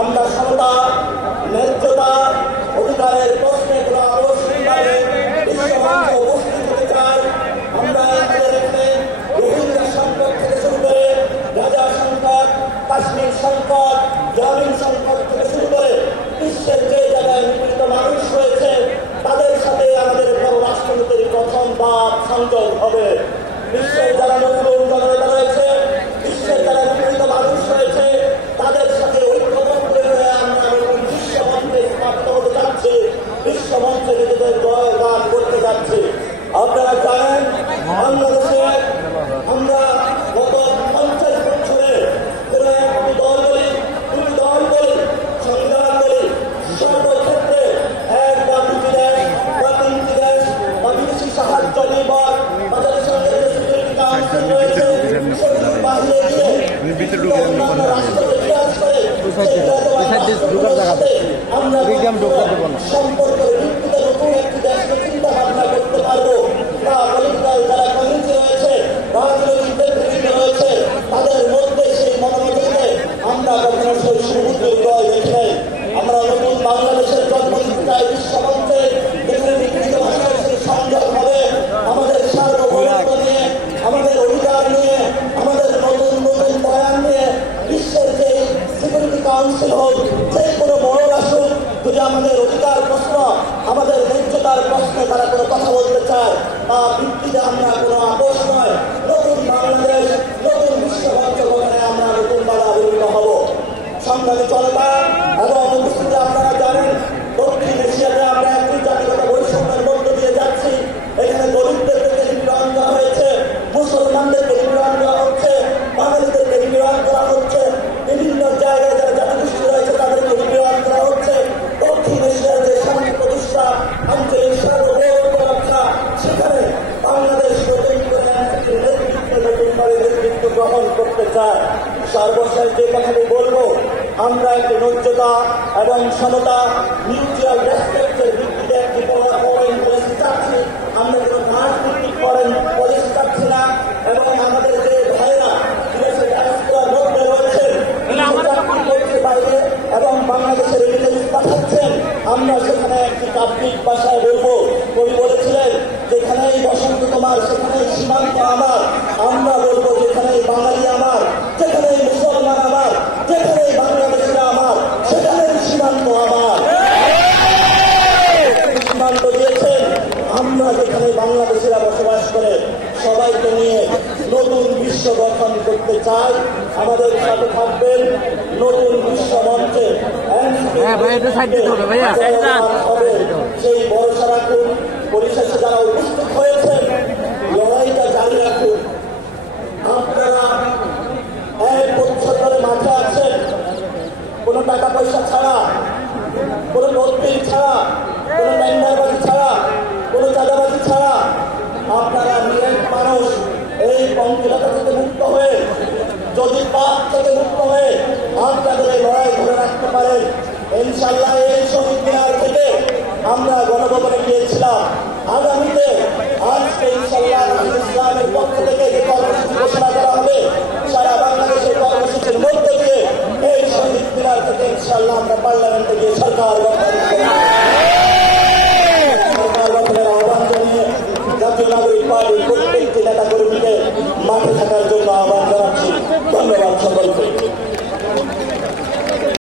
আমরা সমতা ন্যায্যতা অধিকারের প্রশ্নে কোনো আলোচনায় বিশ্বমঞ্চে উপস্থিত হতে চাই। আমরা রোহিঙ্গা সংকট থেকে শুরু করে গাজা সংকট, কাশ্মীর সংকট, গ্রামীণ সংকট থেকে শুরু করে বিশ্বের যে জায়গায় নিপীড়িত মানুষ রয়েছে তাদের সাথে আমাদের পররাষ্ট্রনীতির প্রথম ধাপ সংযোগ হবে। বিশ্বের যারা নতুন জনতা রয়েছে, বিশ্বের যারা নিপীড়িত মানুষ রয়েছে তাদের সাথে বিশ্বমঞ্চে নিজেদের জয়গান করতে যাচ্ছে। আপনারা জানেন বাংলাদেশে আমরা গত 50 বছরে কোনো একটি দল বলি, দুটি দল বলি, সংবিধান বলি, সর্বক্ষেত্রে এক বা দুটি দেশ বা তিনটি দেশ বা বিদেশি সাহায্য নির্ভর তাদের সঙ্গে সিকিউরিটি কাউন্সিল রয়েছে, সেগুলি বাহিরে গিয়ে অন্যান্য রাষ্ট্রকে বিরাজ করে আমরা সম্পর্কের ভিত্তিতে নতুন একটি দেশকে চিন্তা ভাবনা করতে পারবো। যারা কমিটি রয়েছে, রাজনৈতিক ব্যক্তিত্ব রয়েছে, তাদের মধ্যে সেই মনোনীতিতে আমরা কখনো সেই সুবুদ্ধি হৃদয় দেখি নাই। আমরা নতুন বাংলাদেশের জন্ম দিতে চাই বিশ্বমঞ্চে, যেখানে নিপীড়িত ভাষায় সেই সংযোগ হবে আমাদের সার্বভৌমত্ব নিয়ে, আমাদের অধিকার নিয়ে, আমাদের নতুন নতুন বয়ান নিয়ে। বিশ্বের যে সিকিউরিটি কাউন্সিল হোক, যে কোনো মহল আসুক, যদি আমাদের অধিকার প্রশ্ন, আমাদের ন্যায্যতার প্রশ্নে তারা কোনো কথা বলতে চায় বা ভিত্তিতে আমরা কোনো আপোষ নয়। নতুন বাংলাদেশ, নতুন বিশ্বমঞ্চ গঠনে আমরা নতুনভাবে আবির্ভূত হব। সংগ্রামী জনতা এবং উপস্থিতি আপনারা জানেন দক্ষিণ এশিয়াতে আমরা একটি জাতিগত বৈষম্যের মধ্য দিয়ে যাচ্ছি। এখানে গরিবদেরকে নিপীড়ন করা হয়েছে, মুসলমানদেরকে নিপীড়ন করা হচ্ছে, বাঙালিদেরকে নিপীড়ন করা হচ্ছে, বিভিন্ন জায়গায় যারা জাতিগোষ্ঠী রয়েছে তাদেরকে নিপীড়ন করা হচ্ছে। দক্ষিণ এশিয়ার যে শান্তি প্রতিষ্ঠা, আঞ্চলিক সার্বভৌমত্ব রক্ষা, সেখানে বাংলাদেশ নেতৃত্ব গ্রহণ করতে চায়। সর্বশেষ যে কথাটি বলবো, আমরা একটি ন্যায্যতা এবং সমতা, মিউচুয়াল রেসপেক্টের ভিত্তিতে একটি ফরেন পলিসি চাচ্ছি। আমরা কোনো রাজনৈতিক ফরেন পলিসি চাচ্ছি না। এবং আমাদের যে ভাইরা বিদেশে ডায়াসপোরার মধ্যে রয়েছেন, বাইরে এবং বাংলাদেশের রিলিজ পাঠাচ্ছেন, আমরা সেখানে একটি কাব্যিক ভাষায় বলবো। কবি বলেছিলেন, যেখানেই বসন্ত তোমার সেখানেই সীমান্ত আমার। আমরা বলবো, যেখানেই বাঙালি আমার, যেখানেই মুসলমান আমার, যেখানেই বাংলাদেশিরা আমার, সেখানেই সীমান্ত আমার। সীমান্ত দিয়েছেন, আমরা যেখানে বাংলাদেশিরা বসবাস করে সবাইকে নিয়ে নতুন বিশ্ব গঠন করতে চাই। আমাদের সাথে থাকবেন নতুন বিশ্ব মঞ্চে সেই ভরসা রাখুন। পরিশেষে যারা উপস্থিত হয়েছেন, লড়াইটা জারি রাখুন। আপনারা 1 বছর ধরে মাঠে আছেন, কোনো টাকা পয়সা ছাড়া, কোনো তদবির ছাড়া, কোনো টেন্ডারবাজি ছাড়া, কোনো চাঁদাবাজি ছাড়া। আপনারা নিরেট মানুষ, এই পঙ্কিলতা থেকে মুক্ত হয়ে, যদি পাপ থেকে মুক্ত হয়ে আপনাদের এই লড়াই ধরে রাখতে পারেন, ইনশাল্লাহ এই শহীদ মিনার থেকে আমরা গণভবনে গিয়েছিলাম। আগামীতে আজকে ইনশাল্লাহ ইসলামের পক্ষ থেকে যে কর্মসূচি ঘোষণা করা হবে, সারা বাংলাদেশের কর্মসূচির মধ্যে দিয়ে এই শহীদ মিনার থেকে ইনশাল্লাহ আমরা পার্লামেন্টে গিয়ে সরকার গঠন করব।